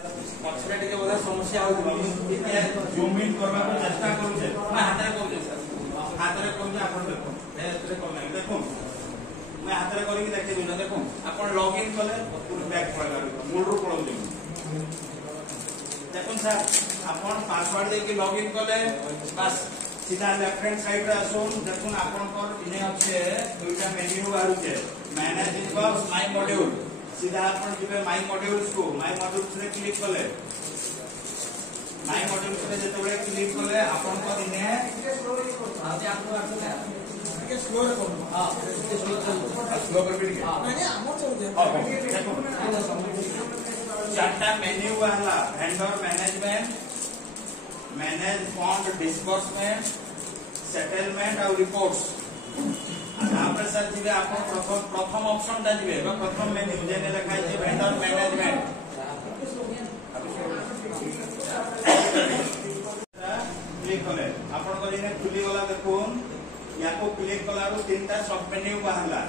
पछरे टिके बोले समस्या हो टिके जूम इन करबा को चेष्टा करू छे मैं हाथ रे करू सर हाथ रे करू आपण देखो एतरे करना देखो मैं हाथ रे करी देखि दिनो देखो आपण लॉगिन कले पूरा बैक पळला मूल रो पळौ दिनो देखो सर आपण पासवर्ड दे के लॉगिन कले बस सीधा लेफ्ट हैंड साइड रे आसोन देखो आपण पर इने अच्छे दुईटा मेन्यू आरु छे मैनेज इनबॉक्स माय मॉड्यूल सीधा आपण जिबे माय मॉड्यूल्स को माय मॉड्यूल्स रे क्लिक कले माय मॉड्यूल्स रे जेतबे क्लिक कले आपण को दिने आते आपको आछले के स्लो रे करू हां स्लो कर भी माने हमर चल दे देखो चारटा मेन्यू वाला vendor management manage fund disbursement settlement और रिपोर्ट्स आपरे सर जिबे आपण प्रथम ऑप्शन दा जिबे प्रथम मेन्यू जेने लिखाई छै वेंडर मैनेजमेंट क्लिक कले आपण को जेने खुली वाला देखून याको क्लिक कलारो तीनटा सब मेन्यू बाहरला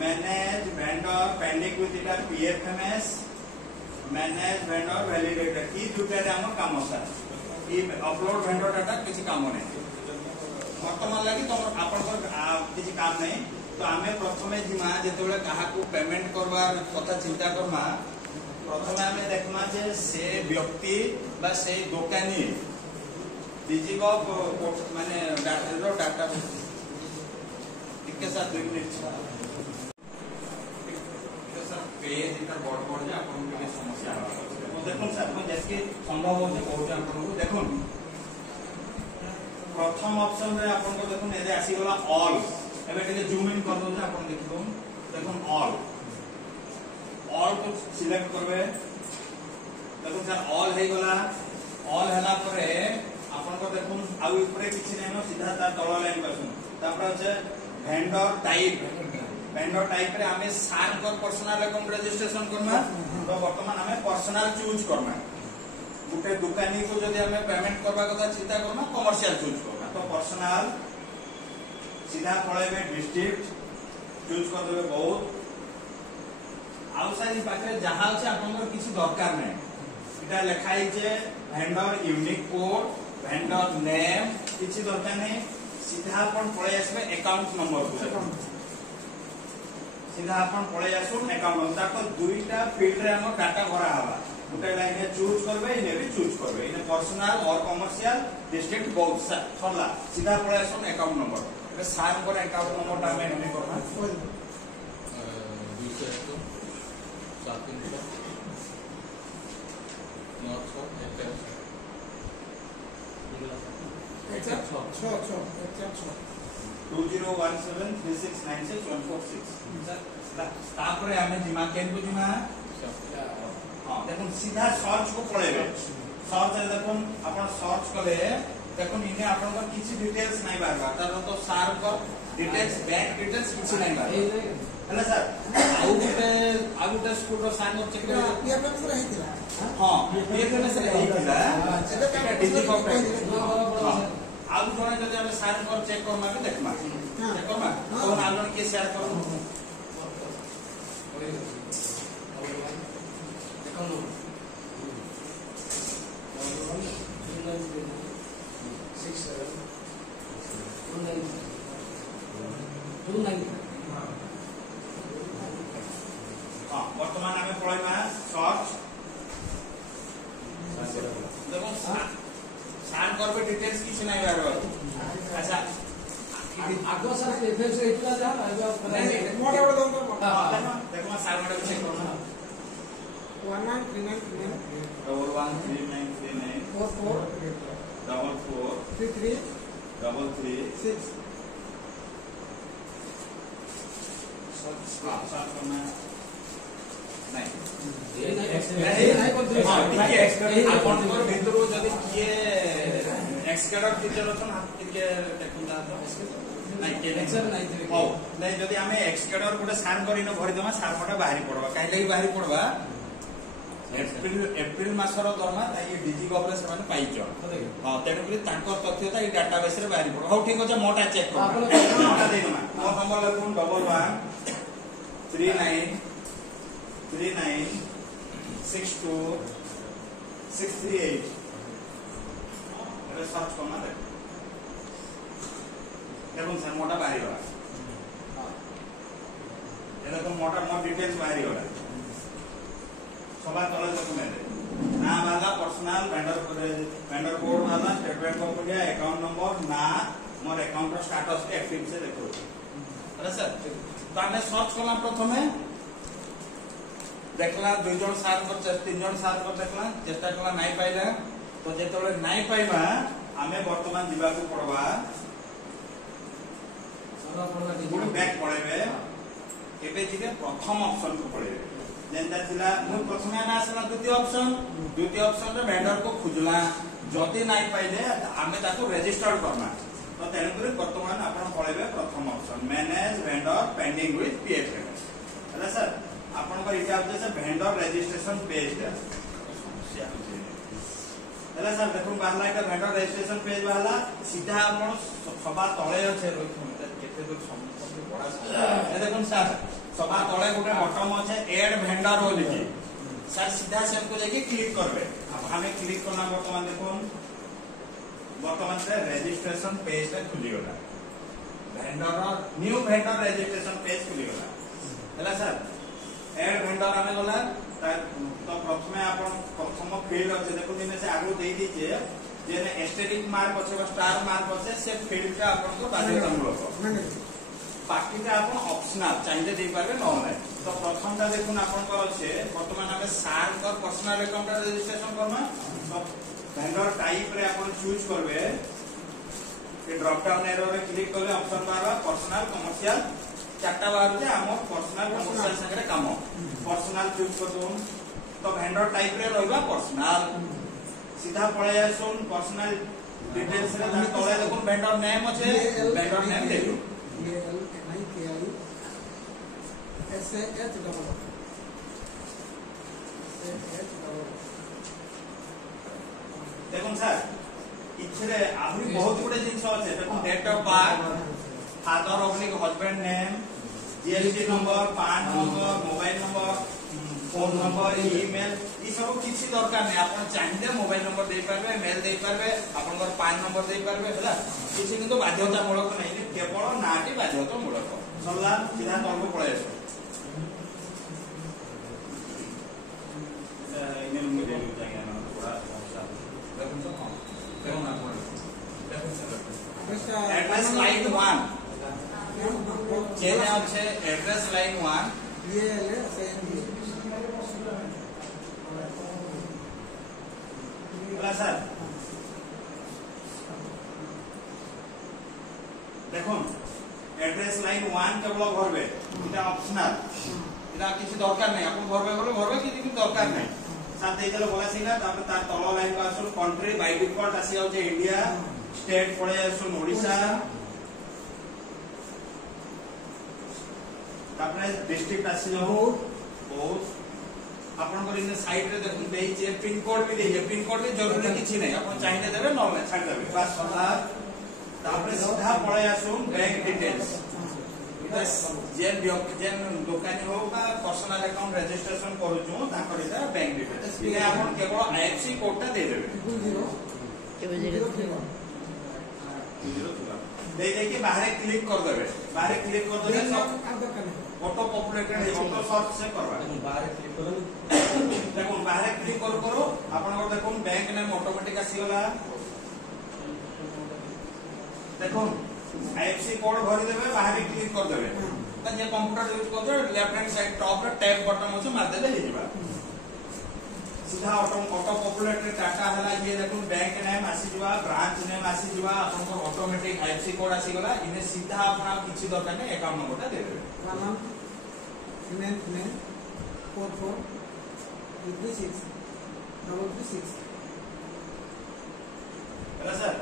मैनेज वेंडर पेंडिंग विथ इटा पीएफएमएस मैनेज वेंडर वैलिडेटर ई दुटा रे हम काम सर ई अपलोड वेंडर डाटा किछि काम नै वर्तमान लागि तो आपण को किछि काम नै तो आमे प्रथमे जिमा जेतबेले काहा को पेमेंट करबार कथा चिंता करमा प्रथमे आमे देखमा जे से व्यक्ति बा से दुकानी डिजिगो माने डाटा के साथ 2 मिनट पेज इतना बड़ जे आपन के समस्या हो देखो सर मैं जैसे संभव हो जे कहू आपन को देखो प्रथम ऑप्शन रे आपन को देखो एदे आसी गला ऑल एबे टिके जूम इन कर दो आपन देखिबो देखो ऑल को सिलेक्ट करबे देखो सर ऑल हे गला ऑल हला परे आपन को देखो आ ऊपरे किछि नै सीधा ता तळ लाइन करसु तापर जे वेंडर टाइप रे हमें सार कर पर्सनल अकाउंट रजिस्ट्रेशन करना तो वर्तमान हमें पर्सनल चूज करना गुटे दुकानी को जदी हमें पेमेंट करबा कथा चिंता करना कमर्शियल चूज करना तो पर्सनल सीधा पळेबे डिस्ट्रिक्ट चूज कर देबे बहुत आउटसाइड पाखे जहां আছে आपनकर किछि दरकार नै इटा लिखाई जे vendor unique code vendor name किछि दरकार नै सीधा अपन पळे आसबे अकाउंट नंबर को सीधा अपन पळे आसु अकाउंट नंबर ताको दुईटा फील्ड रे हम डाटा भरा हवा गुटे लाइन में चूज करबे इने भी चूज करबे इने पर्सनल और कमर्शियल डिस्ट्रिक्ट बहुत सरला सीधा पळे आसु अकाउंट नंबर ए सार पर अकाउंट नंबर ता मैं नहीं करना 201736961146 तापरे हमें जिमा केन को जिमा हां देखो सीधा सर्च को पळेबे सर्च रे देखो आपण सर्च कले देखो इने आपण को किछि डिटेल्स नै बारबा तार तो सार को डिटेल्स बैंक डिटेल्स किछि नै बारबा हैला सर आउटे स्कूल रो साइन ऑफ चेक पीएफएम से रहितिला हां पीएफएम से रहितिला एटा डिजिटल हां आउ जने जदि हम साइन कर चेक करना भी देखमा चेक करना तो आलन के शेयर करू देखो 29 हां वर्तमान हमें पळैमा सर्च देखो सार करबे डिटेल्स किछ नै बारबा अच्छा आगो सर एफएफ से इतना जा मोड एवढा दोन देखो सार मोड चेक करना 11393944443333 हां सार करना नहीं आपण को भितर जदी किए एक्सकैडर फीचर अछन के टेक्निकल नहीं के लेक्चर नहीं थे हो नहीं जदी हमें एक्सकैडर गुटे सार करिनो भरि दमा सार पटा बाहरी पड़बा काहे लई बाहरी पड़बा एप्रिल मासर दरमा ताई डिजिगॉब रे समान पाइचो हां तेनु कि तांको तथ्य ता ई डाटाबेस रे बाहरी पड़ो हो ठीक अछि मोटा चेक करो मोटा दे दमा मो नंबर लगुन 11393962 638 सर्च करना देखो सर मोटा बाहरी गला देखो मोटा मोट डिटेल्स बाहरी गला सभा तले डॉक्यूमेंट ना वाला पर्सनल वेंडर कोड वाला state bank of India account number ना मोर अकाउंट स्टेटस के एक्टिव से देखो अरे सर तो हमें सर्च करना प्रथमे देखला दुई जन सार को तीन जन सार को देखला चेष्टा कला नाही पाइला तो जेतले नाही पाइबा हमें वर्तमान जीवा को पड़वा गुड बैक पड़ेबे एबे जिके प्रथम ऑप्शन को पड़ेबे जेंता थिला मु प्रथमे ना आसला द्वितीय ऑप्शन रे वेंडर को खुजला जति नाही पाइले हमें ताको रजिस्टर्ड करना तो तेन करे वर्तमान आपण पड़ेबे प्रथम option manage vendor pending with PFMS हैला सर आपण को इटा होते से वेंडर रजिस्ट्रेशन पेज समस्या हैला सर देखो बाहला का वेंडर रजिस्ट्रेशन पेज वाला सीधा आपण सभा तळे আছে केते दूर समस्या बड़ा ए देखो सर सभा तळे गोटे बटन আছে ऐड वेंडर बोली की सर सीधा से हमको जाके क्लिक करबे अब हमें क्लिक करना वर्तमान देखो वर्तमान से रजिस्ट्रेशन पेज पे खुली गला vendor new vendor registration page खुली गला हैला सर ऐड वेंडर हमें गला तो प्रथमे आपण प्रथम फील्ड अछि देखो दिने से आगु देई दीजे जेने एस्टेरिक मार्क अछि बा स्टार मार्क अछि से फील्ड का आपण को बाध्यतामूलक बाकी का आपण ऑप्शनल चाहिए दे पारबे न ऑनलाइन तो प्रथम ता देखुन आपण को अछि वर्तमान हमें सार का पर्सनल अकाउंट रजिस्ट्रेशन करना तो वेंडर टाइप रे आपण चूज करबे ए ड्रॉप डाउन एरो रे क्लिक करले ऑप्शन बारबा पर्सनल कमर्शियल चारटा बार जे हम पर्सनल कमर्शियल संगे काम पर्सनल चूज करदो तो वेंडर टाइप रे रहबा पर्सनल सीधा पळे आसुन पर्सनल डिटेल्स रे ता तळे देखो वेंडर नेम अछि वेंडर नेम देखो देखो सर इथरे आहुरी बहुत गुडे जिंस अछि देखो date of birth father oblique husband name GST number PAN number mobile number phone number email ई सब किछि दरकार नै आपण चाहिए मोबाइल नंबर दे पारबे मेल दे पारबे आपण को पान नंबर दे पारबे हला किछि किंतु बाध्यतामूलक नै केवल नाटी बाध्यतामूलक सल्ला सीधा तलको पळे आसे इने मुझे चाहिए ना थोड़ा समस्या देखो तो देखो ना देखो एड्रेस लाइन 1 चेने আছে एड्रेस लाइन 1 ये ले सेम सर देखो एड्रेस लाइन 1 केवल भरबे इटा ऑप्शनल इटा किछि दरकार नै आपण भरबे किछि दरकार नै साथ दे देलो बोला सिला तापर तार तलो लाइन को आसु कंट्री बाय डिफॉल्ट आसी आउ जे इंडिया स्टेट पळे आसु ओडिसा तापर डिस्ट्रिक्ट आसी जाऊ बहुत आपण को इन साइड रे देखु देई जे पिन कोड भी देई पिन कोड भी जरूरी किछि नै आपण चाहिए देबे न छाड़ देबे बस सला तापर सीधा पळे आसु बैंक डिटेल्स जेन दुकानी हो बा पर्सनल अकाउंट रजिस्ट्रेशन करू छु ताकर इटा बैंक डिटेल्स इने आपण केवल आईएफएससी कोड ता दे देबे 20 दे के बाहर क्लिक कर देबे ऑटो पॉपुलेटेड है ऑटो सर्च से करबा बाहर क्लिक करो देखो बाहर क्लिक करो आपण को देखो बैंक नेम ऑटोमेटिक आसी गला देखो आईएफएससी कोड भरी देबे बाहर क्लिक कर देबे त जे कंप्यूटर यूज कर लेफ्ट हैंड साइड टॉप रे टैब बटन अछि मार देबे हे जिबा सीधा ऑटो पॉपुलेटेड डाटा हला ये देखो बैंक नेम आसी जिबा ब्रांच नेम आसी जिबा आपण को ऑटोमेटिक आईएफएससी कोड आसी गला इने सीधा आपण किछि दरकार नै अकाउंट नंबर ता देबे Name 4436 सर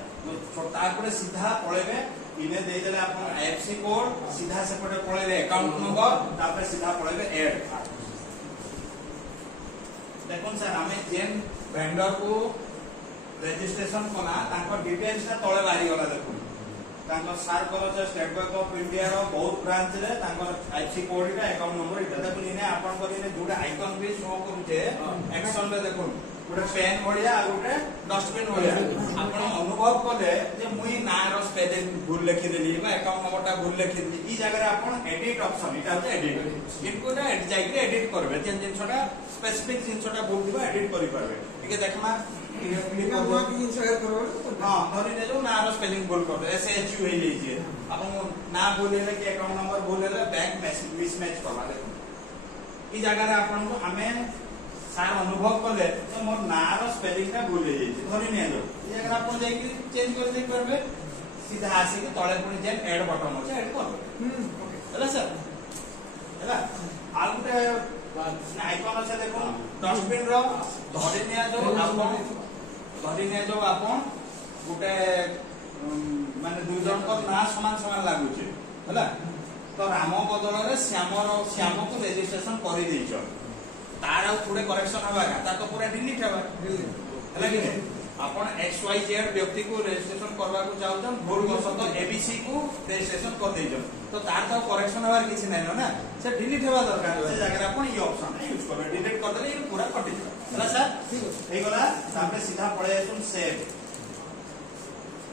छोटा पड़े सीधा पळेबे इने दे देले आपण आईएफएससी कोड सीधा से पड़े पळेबे अकाउंट नंबर तापर सीधा पळेबे ऐड देखोन सर हमें जेन वेंडर को रजिस्ट्रेशन कला तांको डिटेल्स ता तळे बारी गला देखो तांको सार करो स्टेट बैंक ऑफ इंडिया रो बहुत ब्रांच रे तांको आईएफएससी कोड इटा अकाउंट नंबर इटा देखो इने आपण को इने जोडा आइकन भी शो करूचे एक्शन रे देखो गोटे पेन भलिया आ गोटे डस्टबिन भलिया आपण अनुभव कले जे मुई ना रो स्पेलिंग भूल लिखि देली बा अकाउंट नंबरटा भूल लिखि देली ई जगह रे आपण एडिट ऑप्शन इटा होते एडिट इनकोटा एडिट जाई एडिट करबे जेन जिनसटा स्पेसिफिक जिनसटा भूल दिबा एडिट करि परबे ठीक है देखमा क्लिक करबो कि जिन शेयर करबो हां धरि ने जो ना रो स्पेलिंग भूल कर एस एच यू हे लीजिए आपण ना भूल हेले कि अकाउंट नंबर भूल हेले बैंक मिसमैच करबा देखो ई जगह रे आपण को हमें सार अनुभव कले तो मोर नार स्पेलिंग टा भूल हे जाई धरि ने लो ये अगर आपण जाई कि चेंज कर दे करबे सीधा आसी के तळे पुनी जेन ऐड बटन होचे ऐड कर होला सर होला आ गुटे आइकन আছে देखो डस्टबिन रो धरि ने जो आपण गुटे माने दुई जन को ना समान समान लागुचे होला तो राम बदल रे श्याम को रजिस्ट्रेशन करि देइछो तार थोड़े करेक्शन हवा ता तो पूरा डिलीट हवा हला कि आपण XYZ व्यक्ति को रजिस्ट्रेशन करबा को चाहू त भूल बसत ABC को रजिस्ट्रेशन कर देइछो तो तार तो करेक्शन हवा किछि नै ना से डिलीट हवा दरकार से जगह आपण ई ऑप्शन यूज करबे डिलीट कर देले पूरा कटि जाय हला सर हे गला तापरे सीधा पळे आसुन सेव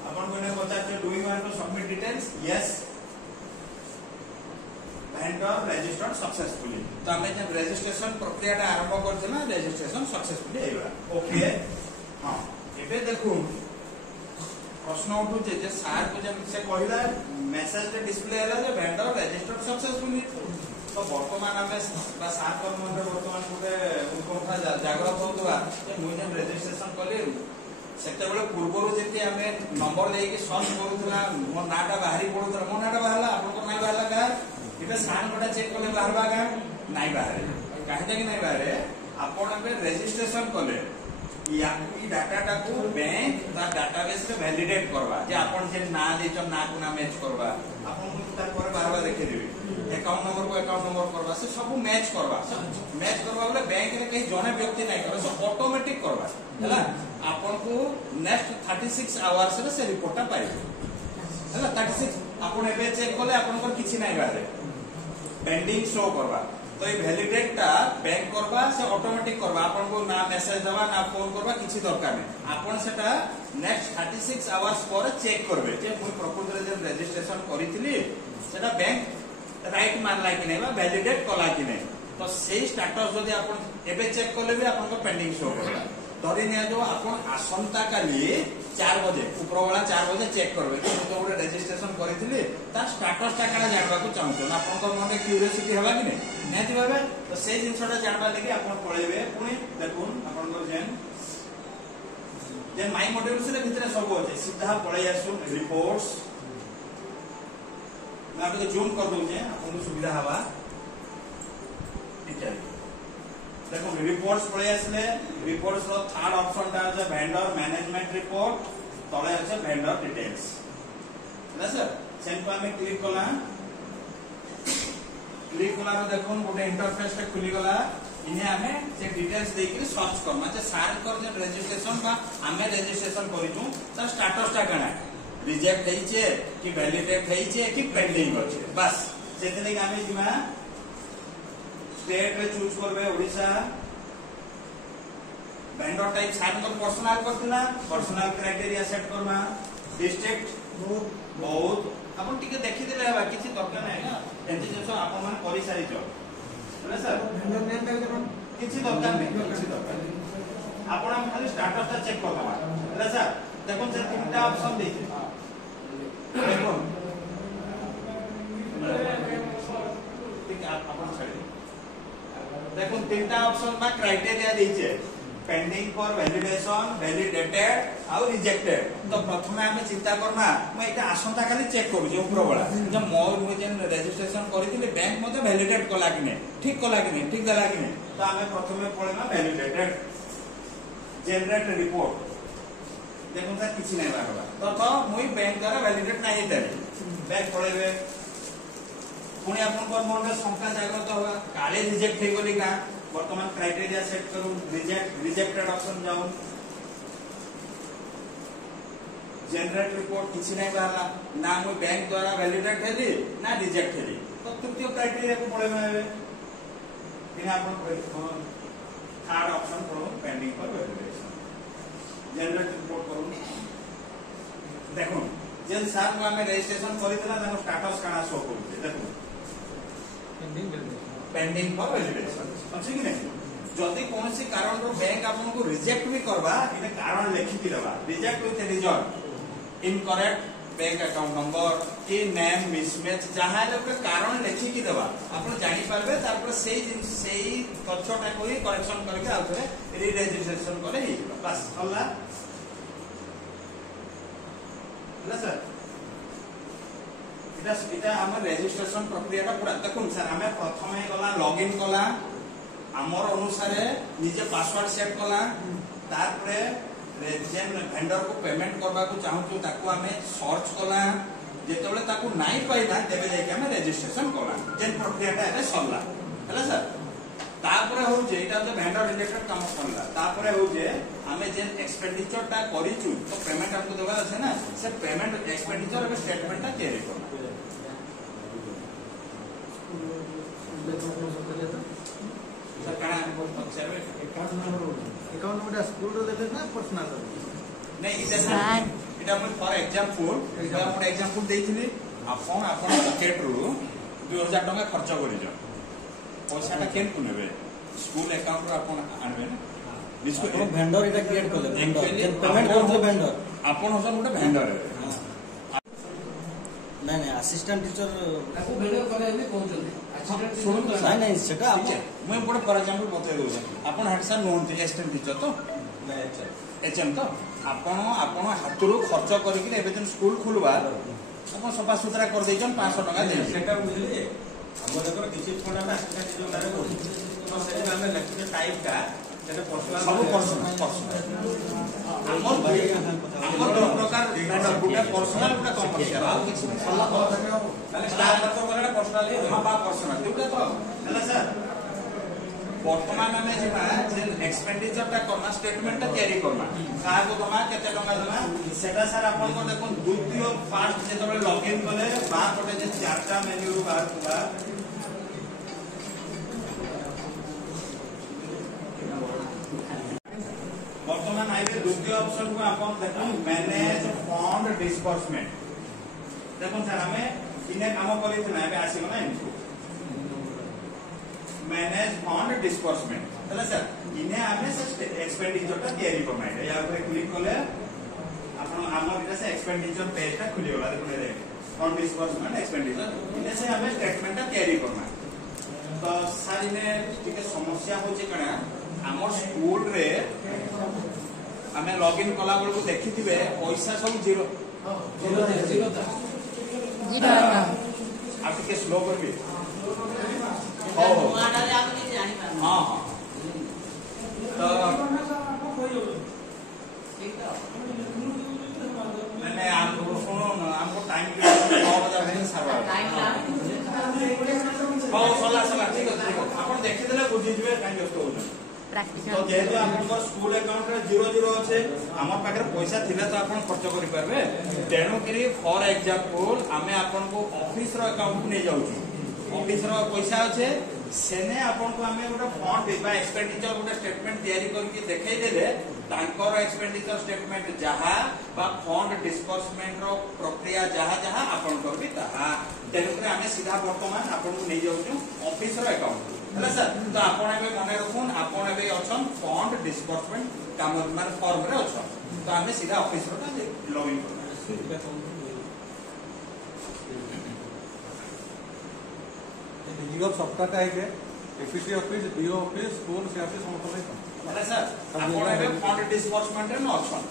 आपण कोने पचार do you want to submit details yes vendor registered successfully तो हमें जब रजिस्ट्रेशन प्रक्रिया आरंभ करछे ना रजिस्ट्रेशन सक्सेसफुली हेबा ओके हां एबे देखू प्रश्न उठुचे जे सार को जब से कहिला मेसेज रे डिस्प्ले हला जे वेंडर रजिस्टर्ड सक्सेसफुली तो वर्तमान हमें बा सार को मन वर्तमान कोटे उनकोठा जागृत होतबा जे मुई जब रजिस्ट्रेशन कले सेते बेले पूर्वरु जेति हमें नंबर लेके सर्च करूतला मो नाटा बाहरी पडुतला मो नाटा बाहरला आपन को ना बाहरला का इबे सान कोटा चेक करले बाहरबा का नाही बाहरे काहे कि नाही बाहरे आपण बे रजिस्ट्रेशन करले या ई डाटा को बैंक ता डाटाबेस रे वैलिडेट करबा जे आपण जे ना देचम ना को ना मैच करबा आपण को तार पर बाहरबा देखे देबे अकाउंट नंबर करबा से सब मैच करबा बोले बैंक रे कहीं जने व्यक्ति नाही करे सब ऑटोमेटिक करबा हला आपण को नेक्स्ट 36 आवर्स रे से रिपोर्ट पाइबे हला 36 आपण एबे चेक करले आपण को किछि नाही बाहरे पेंडिंग शो करबा तो ये वैलिडेट ता बैंक करबा से ऑटोमेटिक करबा आपन को ना मैसेज दबा ना फोन करबा किछि दरकार नै आपन सेटा नेक्स्ट 36 आवर्स पर चेक करबे जे मुई प्रकृत रे जे रजिस्ट्रेशन करितली सेटा बैंक राइट मानला कि नै बा वैलिडेट कला कि नै तो सेही स्टेटस जदी आपन एबे चेक करले भी आपन को पेंडिंग शो करबा धरि ने जो आपन आसंता काली 4 बजे उपरवाला 4 बजे चेक करबे कि तो गोटे रजिस्ट्रेशन करितली ता स्टेटस ता काला जानबा को चाहू आपन को मन क्यूरियोसिटी हवा कि नै नेति भाबे तो से जिनसटा जानबा लागि आपन पळेबे पुनी देखुन आपन को जेन माई मॉड्यूल्स रे भितरे सब होचे सीधा पळे आसु रिपोर्ट्स मैं आपको जूम कर दूं जे आपन को सुविधा हवा ठीक है देखो रिपोर्ट्स पळे आसले रिपोर्ट्स रो थर्ड ऑप्शन ता जे वेंडर मैनेजमेंट रिपोर्ट तळे আছে वेंडर डिटेल्स ना सर सेन पर में क्लिक कला देखो गोटे इंटरफेस टे खुली गला इने हमें जे डिटेल्स देकरी सर्च करना जे सार कर जे रजिस्ट्रेशन बा हमें रजिस्ट्रेशन करिजु त स्टेटस ता कना रिजेक्ट हेइचे कि वैलिडेट हेइचे कि पेंडिंग अछि बस जेतले कि हमें जिमा स्टेट रे चूज करबे ओडिसा वेंडर टाइप सार को पर्सनल क्राइटेरिया सेट करना डिस्ट्रिक्ट बहुत अपन टिके देखि देले हबा किछि दरकार नै ना एंती जसो आपन मन करि सारिचो बोले सर वेंडर नेम पे किछि दरकार नै आपन हम खाली स्टेटस ता चेक करबा बोले सर देखो से तीनटा ऑप्शन देछि देखो ठीक आपन छाड़ी देखो तीनटा ऑप्शन बा क्राइटेरिया देछि पेंडिंग फॉर वैलिडेशन वैलिडेटेड आउ रिजेक्टेड तो प्रथमे हमें चिंता करना मैं एटा आसंता खाली चेक करू जे ऊपर वाला जब मोर मु जेन रजिस्ट्रेशन करितले बैंक मते वैलिडेट कला कि नै ठीक देला कि नै तो हमें प्रथमे पळेना वैलिडेटेड जनरेट रिपोर्ट देखो ता किछि नै बारबा तो मुई बैंक द्वारा वैलिडेट नै हेतै बैंक पळेबे पुणी आपन को मोर संख्या जागृत होगा काले रिजेक्ट हे गली का वर्तमान क्राइटेरिया सेट करू रिजेक्टेड ऑप्शन जाऊ जनरेट रिपोर्ट किछि नै बारला ना मु बैंक द्वारा वैलिडेट हेली ना रिजेक्ट हेली तो तृतीय क्राइटेरिया को पळे में आबे बिना आपन थर्ड ऑप्शन करो pending for validation generate report करू देखो जेन सार को हमें रजिस्ट्रेशन करितला ताको स्टेटस काना शो करू देखो पेंडिंग फॉर वैलिडेशन अछि कि नहीं जदि कौन सी कारण रो बैंक आपन को रिजेक्ट भी करबा इने कारण लिखि के देबा reject with result incorrect bank account number के नेम मिसमैच जहां लोग कारण लिखि के देबा आपन जानि पारबे तारपर सेही तथ्यटा को ही करेक्शन करके आउथरे री रजिस्ट्रेशन करे ही बस हल्ला हल्ला सर इटा हमर रजिस्ट्रेशन प्रक्रियाटा पूरा देखुन सर हमें प्रथमे गला लॉगिन कला हमर अनुसार निजे पासवर्ड सेट कला तारपरे जेन वेंडर को पेमेंट करबा को चाहू ताको हमें सर्च कला जेतेबेले ताको नाइ पाइला तेबे जाके हमें रजिस्ट्रेशन कला जेन प्रक्रियाटा एबे सरला हला सर तारपरे हो जे एटा तो वेंडर रिलेटेड काम करला तारपरे हो जे हमें जेन एक्सपेंडिचर ता करिचु तो पेमेंट हमको देबा আছে ना से पेमेंट एक्सपेंडिचर एबे स्टेटमेंट ता तैयारी करना सरकार अकाउंट में स्कूल रो देले ना पर्सनल नहीं इटा मैं फॉर एग्जांपल इटा हम एग्जांपल देइथिली आपन पॉकेट रो 2000 टका खर्च करिजो पैसाटा केन को नेबे स्कूल अकाउंट रो आपन आनबे ना बिस्कुट वेंडर इटा क्रिएट करले वेंडर पेमेंट करले वेंडर आपन होसन गोटे वेंडर नहीं असिस्टेंट टीचर ताको वेंडर करे हम कहउछन सुन तो नहीं सेटा मैं गोटे फॉर एग्जांपल बतै दउ आपन head sir known assistant teacher तो एचएम तो आपन हाथरू खर्च करके एबे दिन स्कूल खुलबा आपन सफा सुतरा कर दैछन 500 टका दे सेटा बुझले हमर एकर किछि थोड़ा ना असिस्टेंट टीचर मारे करू तो सेटा हमें लेक्चर टाइप का सेटा पर्सनल सब पर्सनल हमर दो प्रकार वेंडर गुटा पर्सनल गुटा कमर्शियल आ किछि खाली स्टाफ खर्च करना पर्सनल हां बा पर्सनल दुटा तो हला सर वर्तमान में जेबा जेन एक्सपेंडिचर ता करना स्टेटमेंट ता तयारी करना का को दमा केते टका दमा सेटा सर आपन को देखो द्वितीय फास्ट जेतबे लॉगिन कले बा पटे जे चारटा मेन्यू रो बाहर होगा वर्तमान आइबे द्वितीय ऑप्शन को आपन देखो मैनेज फंड डिस्बर्समेंट देखो सर हमें इने काम करी थना एबे आसी ना इनको मैनेज फंड डिस्बर्समेंट हला सर इने हमें से एक्सपेंडिचर ता तयारी करना है या ऊपर क्लिक करले आपन हमर इटा से एक्सपेंडिचर पेज ता खुली होला देखो रे फंड डिस्बर्समेंट एक्सपेंडिचर इने से हमें स्टेटमेंट ता तयारी करना तो सर इने ठीक समस्या हो जे कना हमर स्कूल रे हमें लॉगिन कला बेल को देखिथिबे पैसा सब जीरो आप के स्लो करबे हां तो मैंने आपको सुनो हमको टाइम 9 बजे है सर्वर हां सला ठीक है आपण देखि देले बुझि जबे काई व्यस्त हो तो जेहेतु आपन स्कूल अकाउंट रे 00 আছে हमर पाखर पैसा थिला तो आपन खर्च करि परबे तेणु करी फॉर एग्जांपल हमें आपन को ऑफिस रो अकाउंट नै जाउची ऑफिस रो पैसा আছে सेने आपन को हमें गोटे फंड बा एक्सपेंडिचर गोटे स्टेटमेंट तयारी करके देखाई देले तांकर एक्सपेंडिचर स्टेटमेंट जहा बा फंड डिस्बर्समेंट रो प्रक्रिया जहा जहा आपन करबी ताहा तेणु करी हमें सीधा वर्तमान आपन को नै जाउछु ऑफिस रो अकाउंट हला सर तो आपन एबे मने रखुन आपन एबे अछन फंड डिस्बर्समेंट काम माने फॉर्म रे अछन तो हमें सीधा ऑफिस रो लॉगिन करना डीओ सॉफ्टवेयर है के एफसी ऑफिस डीओ ऑफिस स्कूल से ऑफिस हम नहीं हला सर आपन एबे फंड डिस्बर्समेंट रे न अछन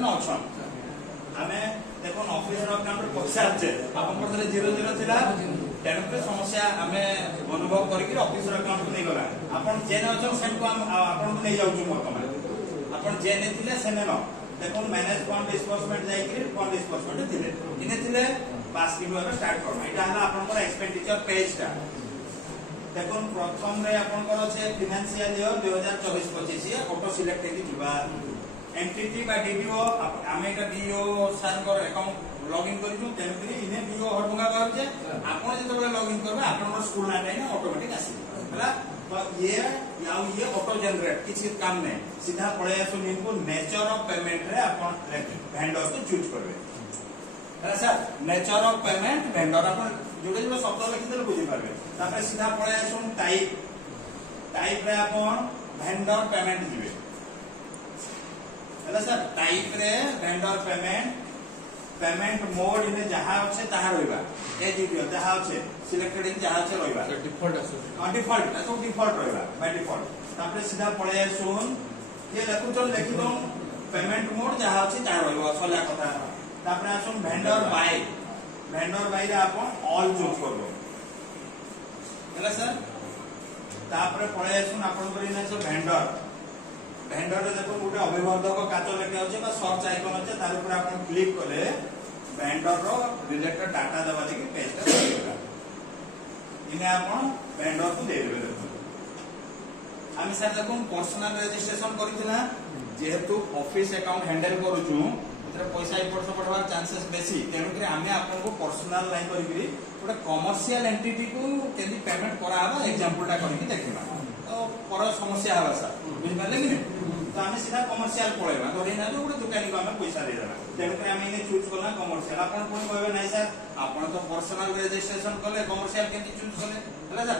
न ऑप्शन हमें देखो ऑफिस रो अकाउंट रे पैसा आछे आपन पर 00 थिला तेनके समस्या हमें अनुभव करके ऑफिस रो अकाउंट को नै गला आपन जेन अछन सेन को आपन को नै जाउ छु वर्तमान आपन जेन थिले सेने न देखो मैनेज फंड डिस्बर्समेंट जाई कि फंड डिस्बर्समेंट थिले इने थिले पास की भाबे स्टार्ट करना एटा हला आपन को एक्सपेंडिचर पेज ता देखो प्रथम रे आपन को छै फाइनेंशियल ईयर 2024-25 ये ऑटो सिलेक्ट हेति दिबा एंटिटी बा डीडीओ आमे एटा डीओ सर को अकाउंट लॉगिन करिनु तेन करी इने डीओ हरबंगा कहब जे आपन जेतबे लॉगिन करबे आपन स्कूल ना टाइम ऑटोमेटिक आसी हला तो ये ऑटो जनरेट किसी काम नहीं सीधा पड़े आसुन इनको नेचर ऑफ पेमेंट रे आपन वेंडर को चूज करबे है sir nature of payment vendor आपन जोडे जो शब्द लिखि देले बुझि पारबे तापर सीधा पड़े आसुन टाइप रे आपन वेंडर पेमेंट दिबे है सर टाइप रे वेंडर पेमेंट मोड इने जहा আছে তাহা রইবা এই দিও जहा আছে सिलेक्टेड इन जहा আছে রইবা डिफॉल्ट আছে डिफॉल्ट तो डिफॉल्ट रहिबा बाय डिफॉल्ट तापर सीधा पळे आसुन ये लेखुचन लेखि दो पेमेंट मोड जहा अछि ता रहिबा सला कथा तापर आसुन वेंडर बाय रे आपण ऑल चूज करबो हैला सर तापर पळे आसुन आपण करिना से वेंडर रे देखो गोटे अभिवर्धक काचो लेके आछे बा सर्च आइकन আছে तार ऊपर आपण क्लिक करले वेंडर रो रिलेटेड डाटा देबा देखि पेज ता होगा इने आपण वेंडर को दे देबे हम सर देखो पर्सनल रजिस्ट्रेशन करिथिना जेहेतु ऑफिस अकाउंट हैंडल करूछु एतरे पैसा इपोर्ट पठवार चांसेस बेसी तेनु कि हमें आपन को पर्सनल लाइन करिकरी गोटे कमर्शियल एंटिटी को केदी पेमेंट कराबा एग्जांपल टा करिकि देखिबा तो पर समस्या हवा सर बुझ पाले कि नहीं तो हमें सीधा कमर्शियल पळेबा तो रेना जो गोटे दुकानी को हमें पैसा दे देबा तेनु कि हमें इने चूज करना कमर्शियल आपन कोन कहबे नै सर आपन तो पर्सनल रजिस्ट्रेशन करले कमर्शियल केदी चूज करले हला सर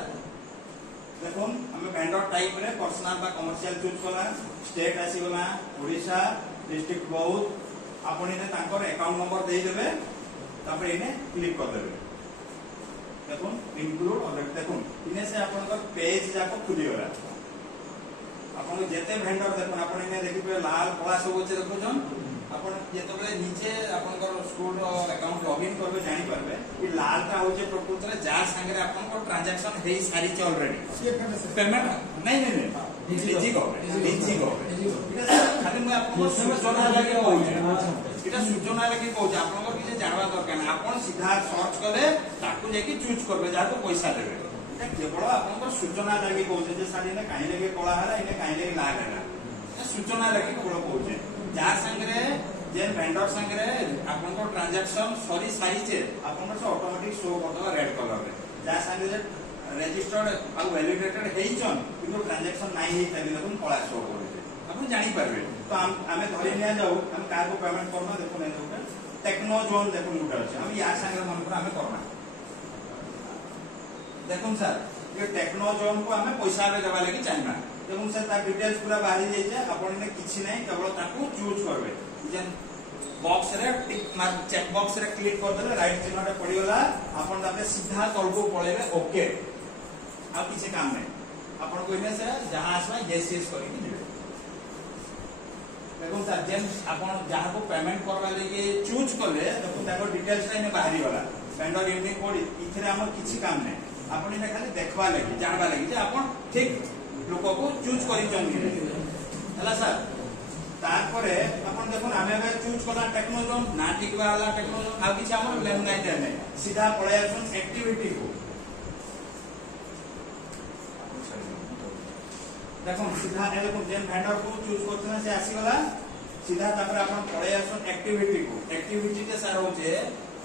देखो हमें वेंडर टाइप रे पर्सनल बा कमर्शियल चूज कला स्टेट आसी गला ओडिशा डिस्ट्रिक्ट बहुत आपन इने तांकर अकाउंट नंबर दे देबे तापर इने क्लिक कर देबे देखो इंक्लूड और देखो इने से आपन का पेज जाको खुली गला आपन जेते वेंडर देखो आपन इने देखि पे लाल कला सब होचे देखो जन आपन जेतबे नीचे आपन को स्कूल अकाउंट लॉगिन करबे जानि परबे ई लाल का होचे प्रकृत रे जा संगे रे आपन को ट्रांजैक्शन हेई सारी चे ऑलरेडी पेमेंट नहीं डिजी को खाली मैं आपन को सूचना लगे कहूचे इटा सूचना लगे कहूचे आपन को किसे जानवा दरकार आपन सीधा सर्च करे ताकू जेकी चूज करबे जाको पैसा देबे एटा केवल आपन को सूचना लगे कहूचे जे साडी ने काहे लगे कला हला इने काहे लगे लाल हला सूचना लगे केवल कहूचे जा संगे जे वेंडर संगे आपन को ट्रांजैक्शन सॉरी सारी चे आपन को ऑटोमेटिक शो करदवा रेड कलर रे जा संगे रजिस्टर्ड आ वैलिडेटेड हेइचन किंतु ट्रांजैक्शन नाही हेइ तबे देखुन कला शो करबे आपन जानि परबे तो हमें धरि निया जाऊ हम का को पेमेंट करना देखो नै जोटा टेक्नो जोन देखो लुटा अछि हम या संगे मन पर हमें करना देखो सर ये टेक्नो जोन को हमें पैसा रे देबा लागि चाहिना देखो सर ता डिटेल्स पूरा बाहरी जाय छै आपन ने किछि नै केवल ताकू चूज करबे जेन बॉक्स रे टिक मार्क चेक बॉक्स रे क्लिक कर देले राइट चिन्हटा पड़ी गला आपन तापे सीधा तल को पळेबे ओके आ किछि काम नै आपन को इने से जहां आसबा यस यस करि के दिबे देखो सर जेन आपन जहां को पेमेंट करबा लागि चूज करले देखो ताको डिटेल्स रे बाहरी गला वेंडर यूनिक कोड इथरे हमर किछि काम नै आपन इने खाली देखबा लागि जानबा लागि जे आपन ठीक लोक को चूज करि चंगी हला सर तारपरे अपन देखो हमें चूज करना टेक्नोलॉजी ना ठीक वाला टेक्नोलॉजी आ किछ हमर लेन नहीं देने सीधा पळे आछन एक्टिविटी को देखो सीधा ए देखो जेन वेंडर को चूज करथना से आसी गला सीधा तापर अपन पळे आछन एक्टिविटी के सार होचे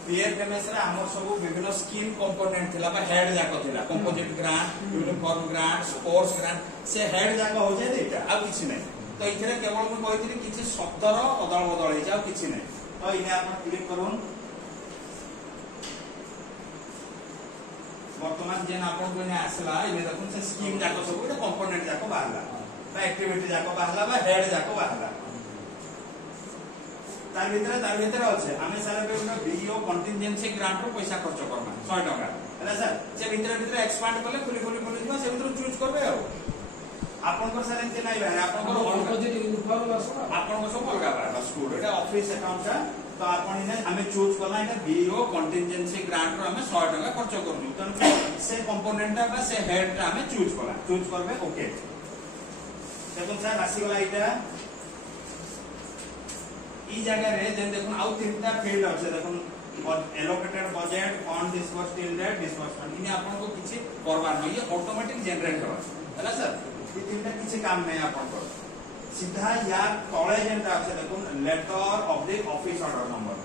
पीएफएमएस रे हमर सब विभिन्न स्कीम कंपोनेंट थिला बा हेड जाको थिला composite grant uniform grant sports grant से हेड जाको होचे देटा आ किछ नहीं तो इथरे केवल मैं कहितरी किछि शब्दर अदल बदल हे जाउ किछि नै तो इने आपण क्लिक करूं वर्तमान जेन आपण को ने आसला इने देखुन से स्कीम जाको सब गोटे कंपोनेंट जाको बाहला बा एक्टिविटी जाको बाहला बा हेड जाको बाहला तार भीतर अछि हमें सारे पे बीओ कंटिजेंसी ग्रांट रो पैसा खर्च करना 100 टका हैला सर से भीतर एक्सपांड करले खुली खुली खुली से भीतर चूज करबे आ आपनकर सर एंते नाही बाहर आपनकर अपोजिट यूनिफॉर्म आसो आपनकर सब अलगा बाहर स्कूल एटा ऑफिस अकाउंट का तो आपण इने हमें चूज करला एटा बीओ कंटिजेंसी ग्रांट रो हमें 100 टका खर्च करनु तन से कंपोनेंट बा से हेड रा हमें चूज करबे ओके देखो सर राशि वाला एटा ई जगह रे जेन देखो आउ तीनटा फील्ड अछि देखो allocated budget fund disburse till date disbursement इने आपन को किछि करबार नै ये ऑटोमेटिक जनरेट होबा हैला सर ये तीनटा किछि काम नै आपन को सीधा या तळे जेनटा अछि देखो letter of the office order number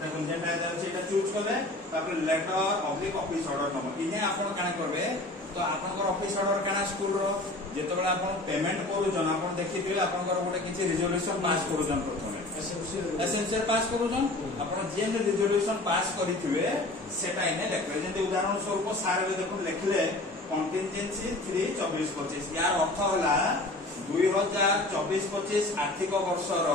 देखो जेनटा अछि एटा चूज करबे तापर letter of the office order number इने आपन काना करबे तो आपन ऑफिस ऑर्डर काना स्कूल रो जेतबेला आपन पेमेंट करू जन आपन देखिथिबे आपन गोटे किछि रिजोल्यूशन पास करू जन प्रथमे एसेंशियल पास करू जन आपन जेन रिजोल्यूशन पास करिथिबे सेटा इने लेखबे जेंते उदाहरण स्वरूप सारे रे देखो लेखले कंटिजेंसी 3 24 25 यार अर्थ होला 2024-25 आर्थिक वर्षर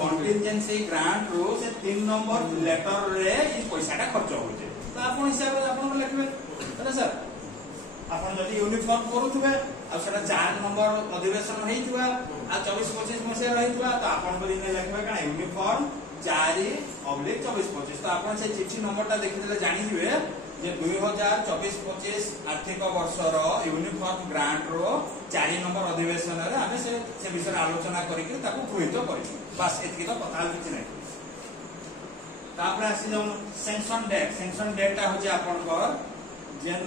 कंटिजेंसी ग्रांट रो से 3 नंबर लेटर रे ई पैसाटा खर्च होजे तो आपन हिसाब रे आपन लेखबे हैला सर आपन जदी यूनिफॉर्म करूथबे आ सेटा 4 नंबर अधिवेशन हेइतबा आ 24-25 मसे रहितबा तो आपन बली ने लिखबे काना यूनिफॉर्म 4/24-25 तो आपन से चिट्ठी नंबरटा देखिले जानि दिबे जे 2024-25 आर्थिक वर्षर यूनिफॉर्म ग्रांट रो 4 नंबर अधिवेशन रे हमें से विषय आलोचना करिके ताको गृहीत करिसु बस एतकी तो कथा किछ नै तापर आसी जो सैंक्शन डेट ता होजे आपन को जेन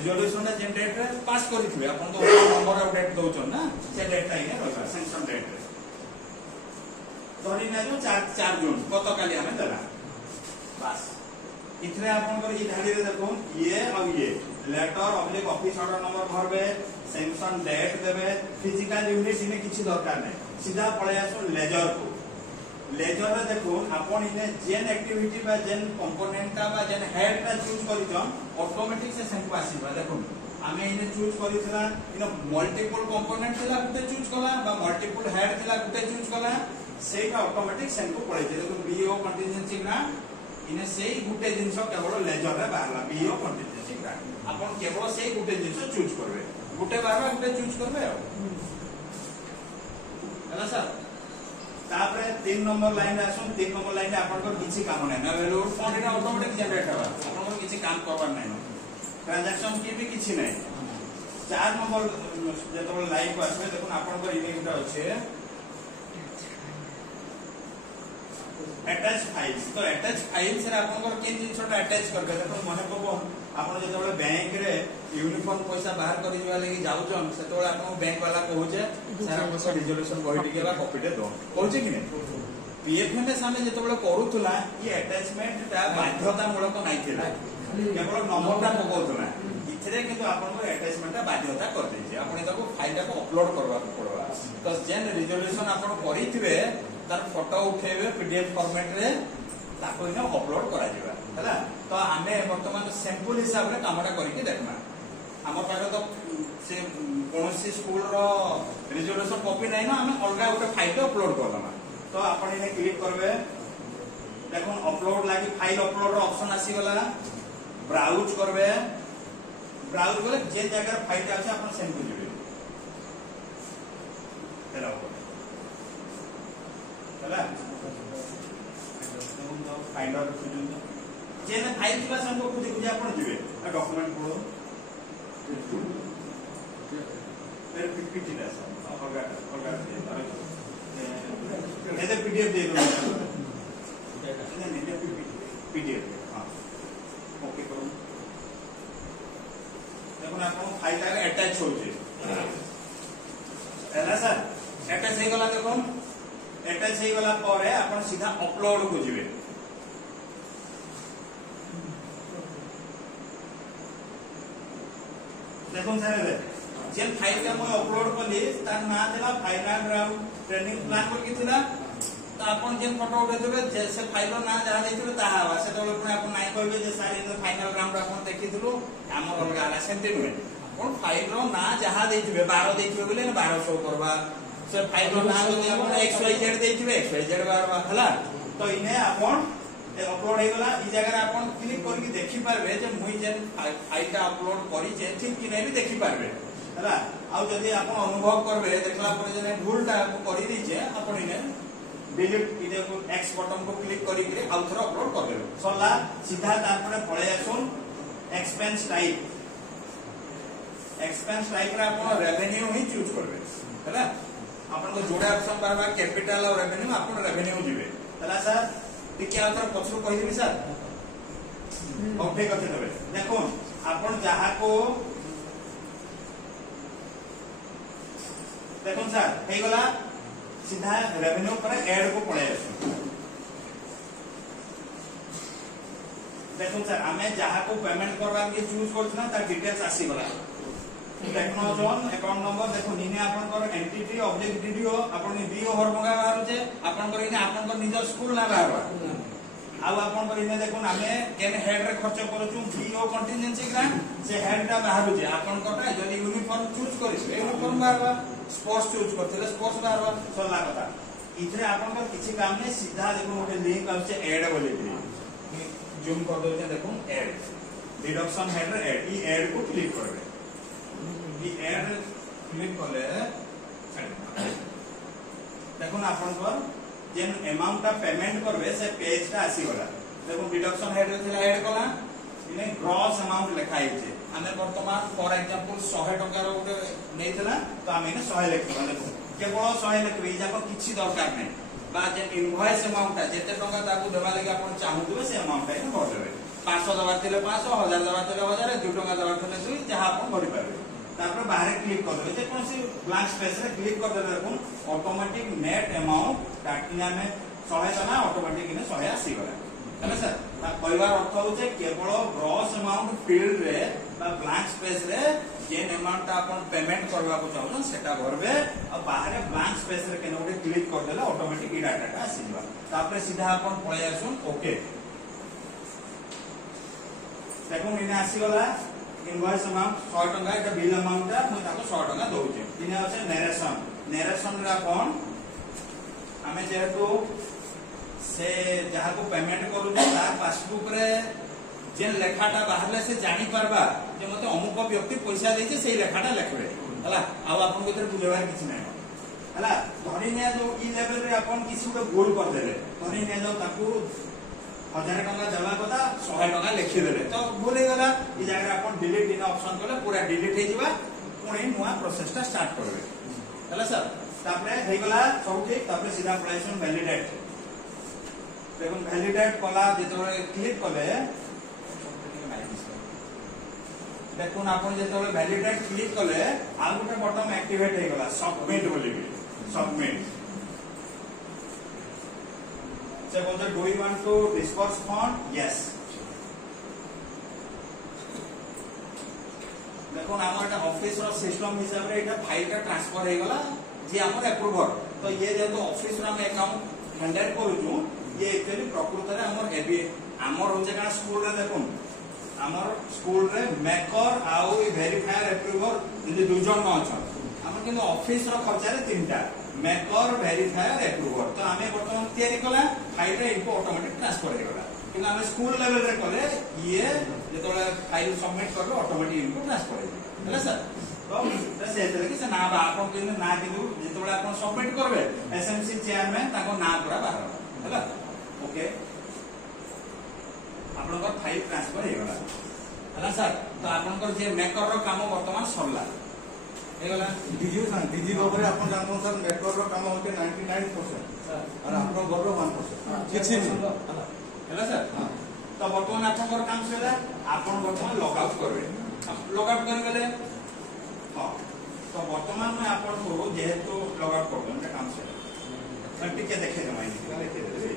रिजोल्यूशन जेन डेट रे पास करिथबे आपन तो नंबर ऑफ डेट दोचन ना से डेट ता इने रहबा सैंक्शन डेट रे धरि नै जो 4 जून कत काली हमें देला बस इथरे आपन को ई धाडी रे देखो ये और ये letter of the office order number भरबे सैंक्शन डेट देबे फिजिकल यूनिट इने किछि दरकार नै सीधा पळे आसो लेजर को लेजर रे देखो आपन इने जेन एक्टिविटी बा जेन कंपोनेंट बा जेन हेड ता चूज करितम ऑटोमेटिक से सेंको आसीबा देखो आमे इने चूज करितला इने मल्टीपल कंपोनेंट थिला गुटे चूज कला बा मल्टीपल हेड थिला गुटे चूज कला सेटा ऑटोमेटिक सेंको पळे जे देखो बीओ कंटिजेंसी ना इने सेई गुटे जिंसो केवल लेजर रे बाहरला बीओ कंटिजेंसी का आपन केवल सेई गुटे जिंसो चूज करबे गुटे बारबा गुटे चूज करबे हैला सर तापरे 3 नंबर लाइन आसुन 3 नंबर लाइन आपन को किछि काम नै ना वैल्यू फंड रे ऑटोमेटिक जनरेट होबा आपन को किछि काम करबार नै ट्रांजैक्शन की भी किछि नै 4 नंबर जेतबे लाइन को आसबे देखो आपन को इमेज अछि अटैच फाइल्स तो अटैच फाइल्स रे आपन को केन जिंसटा अटैच करबे देखो मने को आपन जेतबे बैंक रे यूनिफॉर्म पैसा बाहर करि दिबा लागि जाउछन सेतबे आपन बैंक वाला कहूचे सारा पैसा रिजोल्यूशन बही टिके बा कॉपी दे दो कहूचे कि नै पीएफएमएस हमें जेतबे करूथुला ये अटैचमेंट ता बाध्यता मूलक नै थिला केवल नंबरटा पकोथुला इथरे किंतु आपन को अटैचमेंट ता बाध्यता कर दैछे आपन ताको फाइल को अपलोड करबा पड़बा तो जेन रिजोल्यूशन आपन करिथिबे तार फोटो उठेबे पीडीएफ फॉर्मेट रे ताको इने अपलोड करा जिबा हैला तो हमें वर्तमान सैंपल हिसाब रे कामटा करिके देखमा हमर पाखे तो से कोनोसी स्कूल रो रिजोल्यूशन कॉपी नै ना हमें अलगा उटे फाइल को अपलोड करलमा तो आपण इने क्लिक करबे देखो अपलोड लागि फाइल अपलोड रो ऑप्शन आसी गला ब्राउज करबे ब्राउज गले जे जगह फाइल अछि आपण सेंड कर दिबे हेलो चला फाइंडर जेने फाइल थिबा संको खुद खुद आपण दिबे आ डॉक्यूमेंट पढो फिर पीपीटी दा अलगा एदे पीडीएफ दे दो नहीं पीडीएफ हां ओके करो देखो आपण फाइल ता अटैच हो जे हैला सर अटैच हे गला देखो अटैच हे गला पर आपण सीधा अपलोड को जिवे देखो सर जेन फाइल का मैं अपलोड करली तार ना देला फाइनल राउंड ट्रेनिंग प्लान कर किथिला तो आपण जेन फोटो उठेबे जे फाइल ना जहा देथिबे ताहा आवा से तो पुनी आपण नाइ कहबे जे सारी फाइनल राउंड आपण देखिथिलु हमर अलगा आला सेंटे नुए आपण फाइल रो ना जहा देथिबे 12 देथिबे बोले ना 12 शो करबा से फाइल रो ना बोले आपण XYZ देथिबे XYZ बारबा हला तो इने आपण अपलोड हे गला ई जगह आपण क्लिक करके देखि पारबे जे मुई जेन फाइल ता अपलोड करी जे ठीक कि नै भी देखि पारबे हला आ जदी आपण अनुभव करबे देखला पर जे भूल ता करि दी जे आपण इने डिलीट इदे को एक्स बटन को क्लिक करी के आउ थरा अपलोड कर देबे सला सीधा तार पर पळे आसुन एक्सपेंस टाइप रे आपण रेवेन्यू ही चूज करबे हला आपण को जोडा ऑप्शन बारबा कैपिटल और रेवेन्यू आपण रेवेन्यू जिवे हला सर टिके आउथर पछरु कहि दिबी सर ओके कथे देबे देखो आपण जहा को देखो सर हे गला सीधा रेवेन्यू पर ऐड को पळे आसु देखो सर हमें जहा को पेमेंट करबा के चूज करछना ता डिटेल्स आसी गला देखनो जोन अकाउंट नंबर देखो निने आपन कर एंटिटी ऑब्जेक्ट डीडीओ आपन बीओ हरमगा बाहर जे आपन कर इने आपन कर निज स्कूल ना बाहर आ आपन कर इने देखो हमें केन हेड रे खर्च करछु बीओ कंटिजेंसी ग्रांट से हेड ता बाहर जे आपन करता जदी यूनिफॉर्म चूज करिस यूनिफॉर्म बाहर स्पोर्ट्स चूज करथले स्पोर्ट्स बाहर सला कथा इथरे आपन कर किछि काम ने सीधा देखो मोटे लिंक आउचे ऐड बोली जूम कर दो देखो ऐड डिडक्शन हेड रे ऐड ई ऐड को क्लिक करबे एड क्लिक कले देखो ना आपन पर जेन अमाउंट ता पेमेंट करबे से पेज ता आसी गला देखो डिडक्शन हेड रे थिला ऐड कला इने ग्रॉस अमाउंट लिखाई छे हमें वर्तमान फॉर एग्जांपल 100 टका रो उठे नेइतला तो हम इने 100 लिखबा देखो केवल 100 लिखबे जाको किछि दरकार नै बा जे इनवॉइस अमाउंट ता जेते टका ताकू देबा लागि आपन चाहुतबे से अमाउंट ता भर देबे 500 दबा थिले 500 1000 दबा थिले 1000 2 टका दबा थिले 2 जहां आपन भरि पाबे तापर बाहर क्लिक कर देबे जे कोनसी ब्लैंक स्पेस रे क्लिक कर देबे देखो ऑटोमेटिक नेट अमाउंट डाकिना में 100 तना ऑटोमेटिक ने 100 आसी गला हैला सर ता परिवार अर्थ होचे केवल ग्रॉस अमाउंट फील्ड रे बा ब्लैंक स्पेस रे जेन अमाउंट आपन पेमेंट करबा को चाहछन सेटा भरबे आ बाहर ब्लैंक स्पेस रे केने ओटे क्लिक कर देला ऑटोमेटिक ई डाटा आसी जबा तापर सीधा आपन पळे आसुन ओके देखो इने आसी गला इनवॉइस अमाउंट 100 टका एटा बिल अमाउंट ता मु ताको 100 टका दोउचे इने আছে नरेशन रा कोन हमें जेहेतु से जहा को पेमेंट करू ता पासबुक रे जेन लेखाटा बाहरले से जानि परबा जे मते अमुक व्यक्ति पैसा देचे सेही लेखाटा लेखबे हला आ आपन भीतर बुझेबार किछ नै हला धरि ने जो ई लेवल रे आपन किसी को भूल कर देले धरि ने जो ताकू 1000 टका देवा कथा 100 टका लिखि देले तो भूल हे गला ई जगह आपन डिलीट इन ऑप्शन कले पूरा डिलीट हे जिबा पुणी नुवा प्रोसेस ता स्टार्ट करबे हला सर तापरे हे गला सब ठीक तापरे सीधा अप्लाइशन वैलिडेट देखो वैलिडेट कला जेतो क्लिक कले देखो आपन जेतो वैलिडेट क्लिक कले आ गुटे बटन एक्टिवेट हे गला सबमिट बोली सबमिट से बोलते do you want to disperse fund yes देखो हमर एटा ऑफिस रो सिस्टम हिसाब रे एटा फाइल का ट्रांसफर हे गला जे हमर अप्रूवर तो ये जे तो ऑफिस रो हम अकाउंट हैंडल करू छु ये एक्चुअली प्रकृत रे हमर एबी हमर होचे का स्कूल रे देखो हमर स्कूल रे मेकर आउ वेरीफायर अप्रूवर जे दु जन न छ हमर किन ऑफिस रो खर्चा रे तीनटा मेकर वेरीफायर अप्रूवर तो हमें वर्तमान तयारी कला फाइल रे इनको ऑटोमेटिक ट्रांसफर हे गला कि हमें स्कूल लेवल रे कले ये जेतो फाइल सबमिट करलो ऑटोमेटिक इनको ट्रांसफर हे हैला सर तो से कि से ना बा आपन के ना दिलु जेतो आपन सबमिट करबे एसएमसी चेयरमैन ताको ना पूरा बाहर हैला ओके आपन को फाइल ट्रांसफर हे गला हैला सर तो आपन को जे मेकर रो काम वर्तमान सरला हेगला डीजी ऊपर आपण जानतो सर नेटवर्क रो काम होते 99% और आपन घर रो 1% किछि नै हैला सर तो वर्तमान आपन काम सेला आपन वर्तमान लॉग आउट करबे लॉग आउट कर गेले हां तो वर्तमान में आपन को जेहेतु लॉग आउट करबे ना काम सेला मैं टिके देखे जमाई देखे दे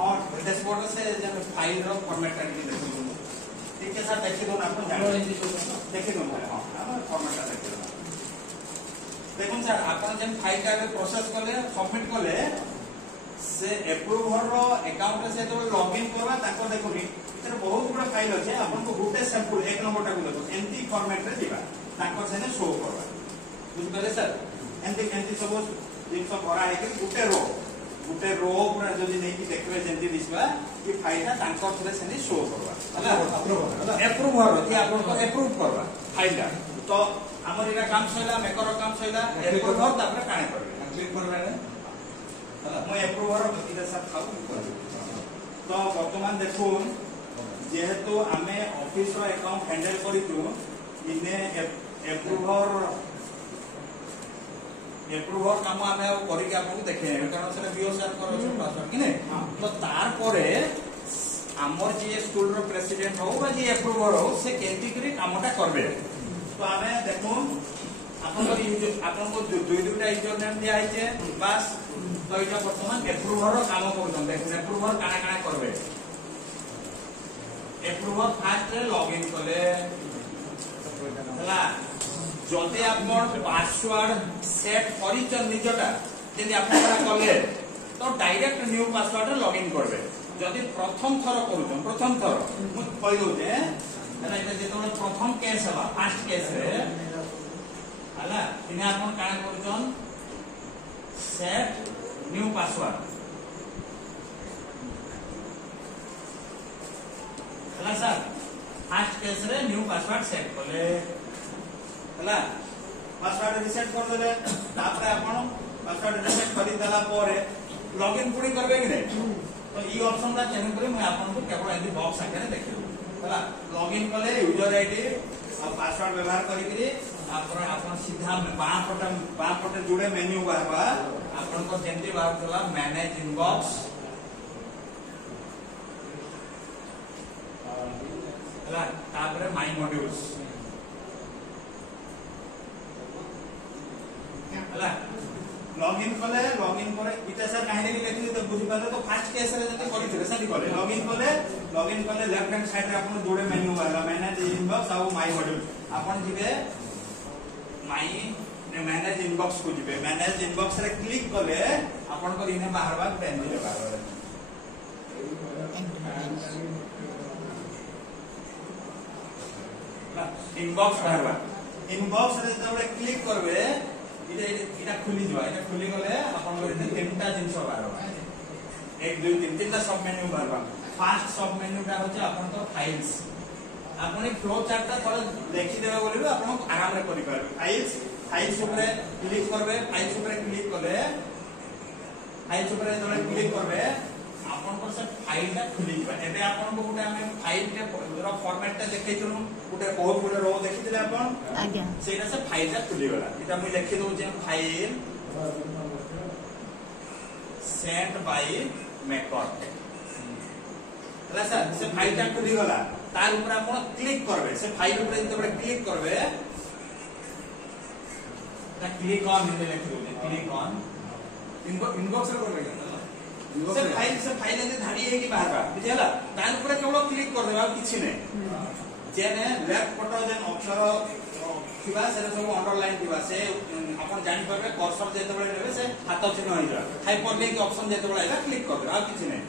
और डैशबोर्ड से जब फाइल रो फॉर्मेट करके देखो ठीक है सर देखि दो आपन जानो देखि दो हां हम फॉर्मेट करके देखो सर आपन जब फाइल का प्रोसेस करले सबमिट करले से अप्रूवर रो अकाउंट से तो लॉगिन करबा ताको देखो इतर बहुत बड़ा फाइल अछि आपन को गुटे सैंपल एक नंबर टा को देखो एंटी फॉर्मेट रे दिबा ताको से ने शो करबा बुझ पाले सर एंती सब जिनस करा है कि गुटे रो पूरा जदी नहीं कि देखबे जेंती दिसबा कि फाइलटा तांकर थरे सेनी शो करबा हला अप्रूवर कि आपन को अप्रूव करबा फाइलटा तो हमर इरा काम सइला मेकर काम सइला अप्रूवर तापर काने करबे क्लिक करबे हला मैं अप्रूवर इरा सब खाऊ तो वर्तमान देखुन जेहेतु आमे ऑफिस रो अकाउंट हैंडल करितु इने एप्रूवर काम आमे करि के आपको देखे कारण से बीओ सर करो छ पासवर्ड कि नै तो तार परे हमर जे स्कूल रो प्रेसिडेंट हो बा जे एप्रूवर हो से केंती करी कामटा करबे तो आमे देखो आपन को दुईटा यूजर नेम दिया है बस तो इटा वर्तमान एप्रूवर रो काम करछन देखो एप्रूवर काना काना करबे एप्रूवर फास्ट रे लॉगिन कले हला जदि आपन पासवर्ड सेट करिचन निजटा जेदि आपन कले तो डायरेक्ट न्यू पासवर्ड लॉगिन करबे जदि प्रथम थर करूछन प्रथम थर मु कहि दउ जे एना इते जेतोले प्रथम केस हला फर्स्ट केस रे हला इने आपन काना करूछन सेट न्यू पासवर्ड हला सर फर्स्ट केस रे न्यू पासवर्ड सेट कले हला पासवर्ड रीसेट कर देले तापर आपण पासवर्ड रीसेट करि देला परे लॉगिन पुणी करबे कि नै तो ई ऑप्शन रा चेंज करे मैं आपन को केवल एदी बॉक्स आके देखियो हला लॉगिन कले यूजर आईडी और पासवर्ड व्यवहार करि कि आपन सीधा बां पटे जुड़े मेन्यू बाहबा आपन को जेंती बाहर थला मैनेज इनबॉक्स हला तापर माय मॉड्यूल्स हला लॉगिन करे इटा सर काहे नहीं लिखि तो बुझि पाले तो फर्स्ट केस रे जते करि थे सर कले लॉगिन कले लेफ्ट हैंड साइड रे आपन जोड़े मेन्यू बाला मैनेज इनबॉक्स और माय मॉड्यूल आपन जिबे मैनेज इनबॉक्स को जिबे मैनेज इनबॉक्स रे क्लिक कले आपन को इने बाहर बार पेन दिले बाहर इनबॉक्स बाहर इनबॉक्स रे जब क्लिक करबे इटा खुली जवा इटा खुली गले आपन को तीनटा जिंस बारबा 1 2 3 तीनटा सब मेन्यू बारबा फर्स्ट सब मेन्यूटा होचे आपन तो फाइल्स आपन फ्लो चार्टटा थोड़ा देखि देबे बोलिबे आपन आराम रे करि पारबे फाइल्स ऊपर क्लिक करबे फाइल्स ऊपर क्लिक कले फाइल्स ऊपर जब क्लिक करबे आपन को से फाइलटा खुली जवा एबे आपन को गुटे हम फाइल के पूरा फॉर्मेटटा देखैतनु गुटे बहुत गुटे रो देखिथिले आपन आज्ञा सेटा से फाइलटा खुली गला इटा मु लिखि दउ जे फाइल सेंट बाय मेकर हला सर से फाइलटा खुली गला तार ऊपर आपन क्लिक करबे से फाइल ऊपर जब क्लिक करबे ता क्लिक ऑन इने लिखि दउ क्लिक ऑन इनबॉक्स रे करबे से फाइल एते धाडी है कि बाहर बा बुझला तार ऊपर केवल क्लिक कर देबा किछि नै जेने लेफ्ट पट जेन अक्षर थिबा से सब अंडरलाइन थिबा से अपन जानि परबे कर्सर जेते बेले नेबे से हाथ चिन्ह होई जा हाइपरलिंक ऑप्शन जेते बेले आइला क्लिक कर देबा किछि नै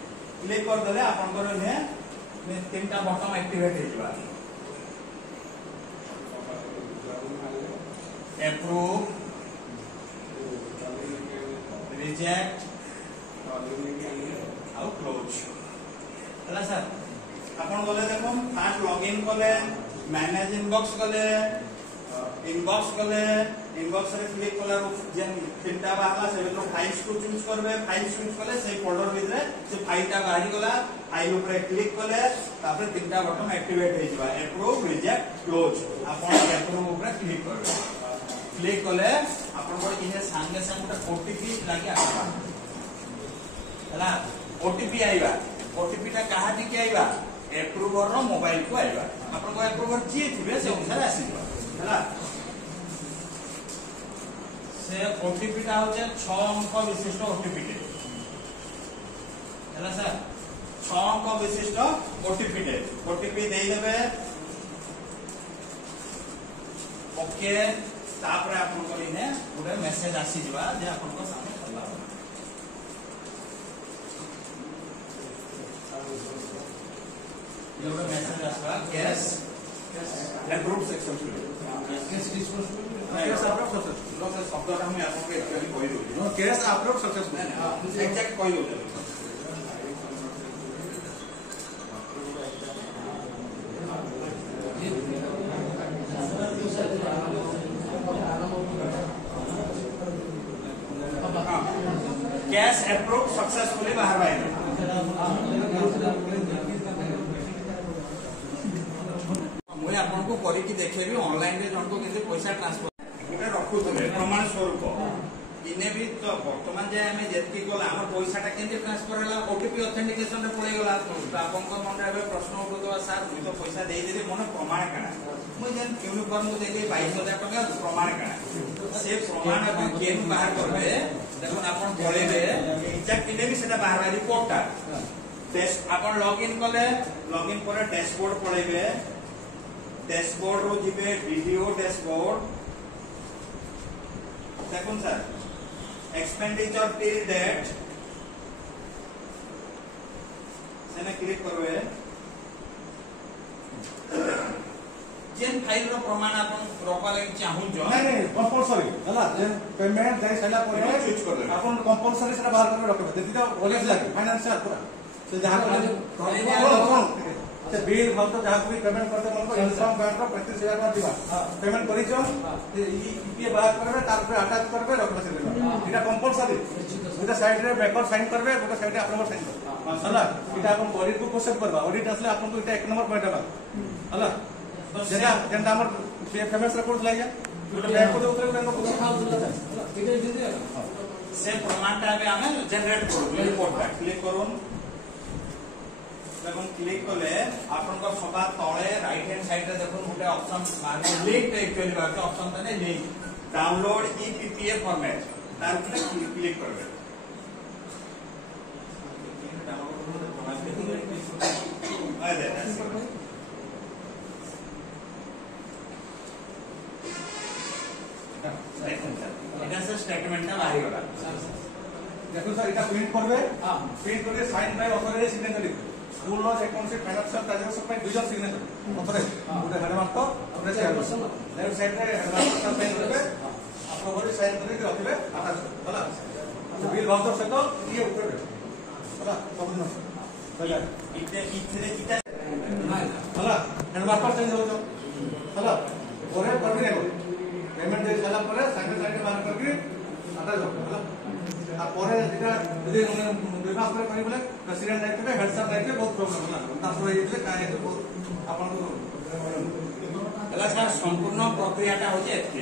क्लिक कर देले अपन को ने तीनटा बटन एक्टिवेट हे जिबा अप्रूव रिजेक्ट आउ क्लोज हला सर अपन बोले देखो फर्स्ट लॉगिन कले मैनेज इनबॉक्स कले इनबॉक्स रे क्लिक कला जेन तीनटा बाहला से तो फाइल्स को चूज करबे फाइल्स चूज कले से फोल्डर भितरे से फाइलटा बाहरी गला फाइल ऊपर क्लिक कले तापर तीनटा बटन एक्टिवेट हे जिबा अप्रूव रिजेक्ट क्लोज अपन अप्रूव ऊपर क्लिक करबे क्लिक कले अपन को इने संगे संगे ओटीपी लागि आबा हला ओटीपी आइबा ओटीपी ता कहा दिके आइबा एप्रूवर रो मोबाइल को आइबा अपन को एप्रूवर जी थिबे से अनुसार आसीबा हला से ओटीपी ता होचे 6 अंक विशिष्ट ओटीपी टे हला सर 6 अंक विशिष्ट ओटीपी टे ओटीपी देई देबे ओके तापर अपन को इने गुडे मेसेज आसी जबा जे अपन को सामने खला ये मेसेज आसवा case approved successfully case disposal case approve successful no sir शब्दटा मुझे आपको एक्चुअली कहि दउछि no case approve successful exact कहि दउछि कैश अप्रूव सक्सेसफुली बाहर आइले मुझे आपको करके देखेबी ऑनलाइन रे जनको केते पैसा ट्रांसफर गोटे रखुथले प्रमाण स्वरूप इने भी तो वर्तमान जे हमें जेति कोला हमर पैसाटा केते ट्रांसफर होला ओटीपी ऑथेंटिकेशन रे पळे गेला तो आपनको मन रे प्रश्न उठुवा सर मुई तो पैसा देई देली मन प्रमाण काना मुई जन यूनिफॉर्म को देली 22000 टका प्रमाण काना से प्रमाण अपन केन बाहर करबे देखो अपन पळेबे एग्जैक्ट इने भी सेटा बाहर रिपोर्टटा टेस्ट अपन लॉगिन कले लॉगिन पर डैशबोर्ड पळेबे डैशबोर्ड रो जिबे वीडियो डैशबोर्ड देखुन सर एक्सपेंडिचर टिल डेट सेने क्लिक करबे जेन फाइल रो प्रमाण अपन रखवा लागि चाहू जो नहीं कंपलसरी हला जे पेमेंट जाई सला परे यूज कर देबे अपन कंपलसरी सेटा बाहर करके रखबे जेति तो ओलेस लागे फाइनेंशियल पूरा से जहां से बिल हम तो जहां भी पेमेंट करते मन को इनकम बैंक रो 35000 टका दिबा पेमेंट करि छ ईपीए बाहर करबे तार पे अटैच करबे रखबे से इटा कंपलसरी गोटे साइड रे बैकर साइन करबे गोटे साइड रे अपन साइन करबे हला इटा अपन ऑडिट को प्रोसेस करबा ऑडिट असले अपन को इटा 1 नंबर पॉइंट हला हला जेना जेना हमर फेमस रिपोर्ट लागे गोटे बैंक को उतरे बैंक को से प्रमाणटा बे हमें जनरेट करू रिपोर्टटा क्लिक करूं जब क्लिक कले आपन को सभा तळे राइट हैंड साइड रे देखो गोटे ऑप्शन माने लिंक एक्चुअली बाकी ऑप्शन तने लिंक डाउनलोड ईपीपीए फॉर्मेट तार ऊपर क्लिक करबे आइले এটা সে স্টেটমেন্টটা বাহির করা देखो सर इटा प्रिंट करबे प्रिंट करके साइन बाय ऑथराइज सिग्नेचर लिखबे स्कूल लो अकाउंट से फाइनेंशियल ट्रांजैक्शन पे दुजन सिग्नेचर ऑथराइज गोटे हेडमास्टर अपने शेयर लेफ्ट साइड रे हेडमास्टर साइन करबे अप्रूवल साइन करके रखबे अटैच होला बिल भाउचर सहित ये ऊपर होला सब दिन होला इतने किता होला हेडमास्टर चेंज हो होला ओरे करबे नहीं पेमेंट दे साला परे संगे संगे बाहर करके अटैच होला आ परे जेटा यदि विभाग पर करी बोले प्रेसिडेंट नाइते हेड सर नाइते बहुत प्रॉब्लम होला तापर ये काहे तो बहुत आपन को एला सर संपूर्ण प्रक्रियाटा होचे एतके